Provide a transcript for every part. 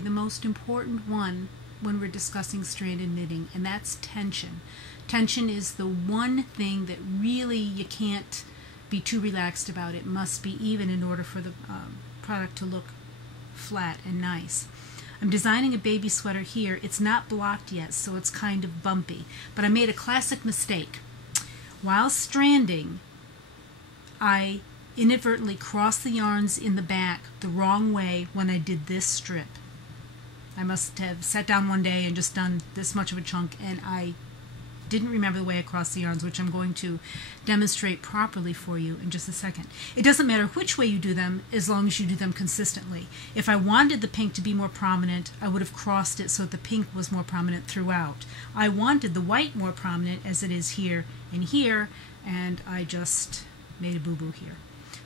the most important one when we're discussing stranded knitting, and that's tension. Tension is the one thing that really you can't be too relaxed about. It must be even in order for the product to look flat and nice. I'm designing a baby sweater here. It's not blocked yet, so it's kind of bumpy, but I made a classic mistake. While stranding, I inadvertently crossed the yarns in the back the wrong way when I did this strip. I must have sat down one day and just done this much of a chunk, and I didn't remember the way I crossed the yarns, which I'm going to demonstrate properly for you in just a second. It doesn't matter which way you do them as long as you do them consistently. If I wanted the pink to be more prominent, I would have crossed it so that the pink was more prominent throughout. I wanted the white more prominent as it is here and here, and I just made a boo-boo here.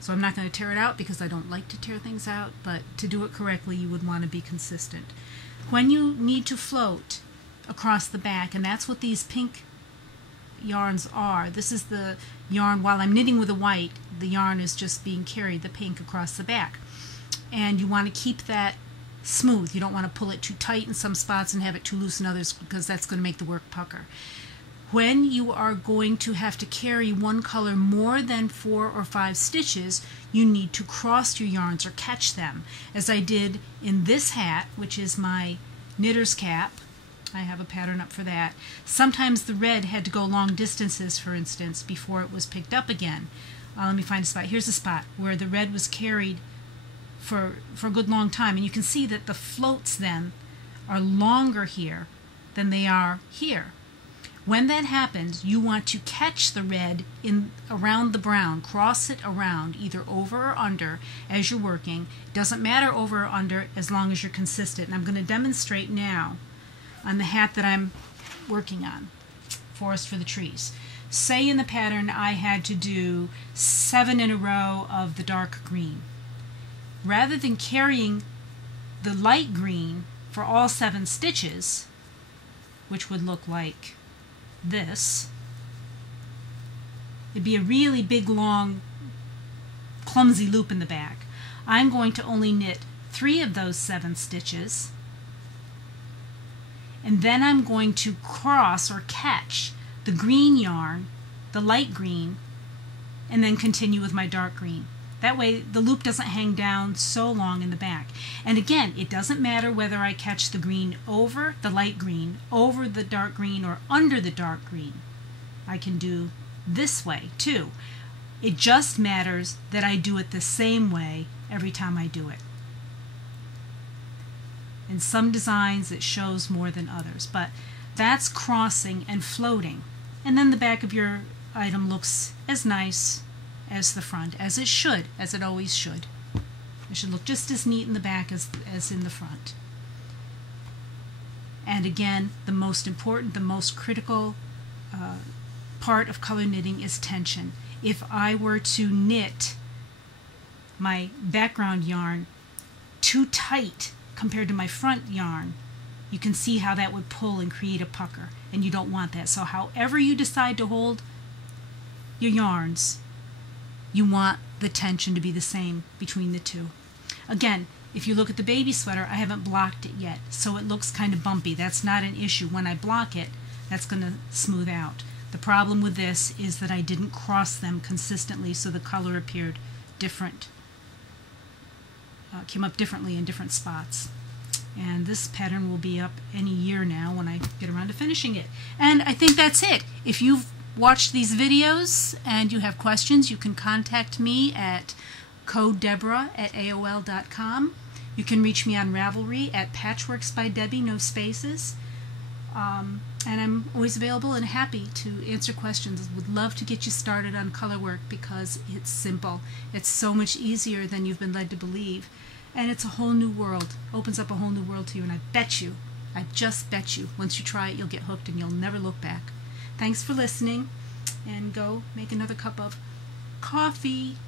So I'm not going to tear it out because I don't like to tear things out, but to do it correctly you would want to be consistent. When you need to float across the back, and that's what these pink yarns are. This is the yarn, while I'm knitting with the white, the yarn is just being carried, the pink, across the back. And you want to keep that smooth. You don't want to pull it too tight in some spots and have it too loose in others, because that's going to make the work pucker. When you are going to have to carry one color more than 4 or 5 stitches, you need to cross your yarns or catch them, as I did in this hat, which is my knitter's cap. I have a pattern up for that. Sometimes the red had to go long distances, for instance, before it was picked up again. Let me find a spot. Here's a spot where the red was carried for a good long time, and you can see that the floats then are longer here than they are here. When that happens, you want to catch the red in around the brown, cross it around, either over or under as you're working. It doesn't matter over or under as long as you're consistent. And I'm going to demonstrate now on the hat that I'm working on, Forest for the Trees. Say in the pattern I had to do 7 in a row of the dark green. Rather than carrying the light green for all 7 stitches, which would look like this, it'd be a really big, long, clumsy loop in the back. I'm going to only knit 3 of those 7 stitches, and then I'm going to cross or catch the green yarn, the light green, and then continue with my dark green. That way the loop doesn't hang down so long in the back. And again, it doesn't matter whether I catch the green over the light green, over the dark green, or under the dark green. I can do this way too. It just matters that I do it the same way every time I do it. In some designs it shows more than others, but that's crossing and floating. And then the back of your item looks as nice as the front, as it should, as it always should. It should look just as neat in the back as in the front. And again, the most important, the most critical part of color knitting is tension. If I were to knit my background yarn too tight compared to my front yarn, you can see how that would pull and create a pucker, and you don't want that. So however you decide to hold your yarns, you want the tension to be the same between the two. Again, if you look at the baby sweater, I haven't blocked it yet, so it looks kind of bumpy. That's not an issue. When I block it, that's going to smooth out. The problem with this is that I didn't cross them consistently, so the color appeared different. Came up differently in different spots. And this pattern will be up any year now when I get around to finishing it. And I think that's it. If you've watched these videos and you have questions, you can contact me at codedeborah@aol.com. You can reach me on Ravelry at patchworksbydebbie, no spaces. And I'm always available and happy to answer questions. Would love to get you started on color work because it's simple. It's so much easier than you've been led to believe. And it's a whole new world. Opens up a whole new world to you. And I just bet you, once you try it, you'll get hooked and you'll never look back. Thanks for listening. And go make another cup of coffee.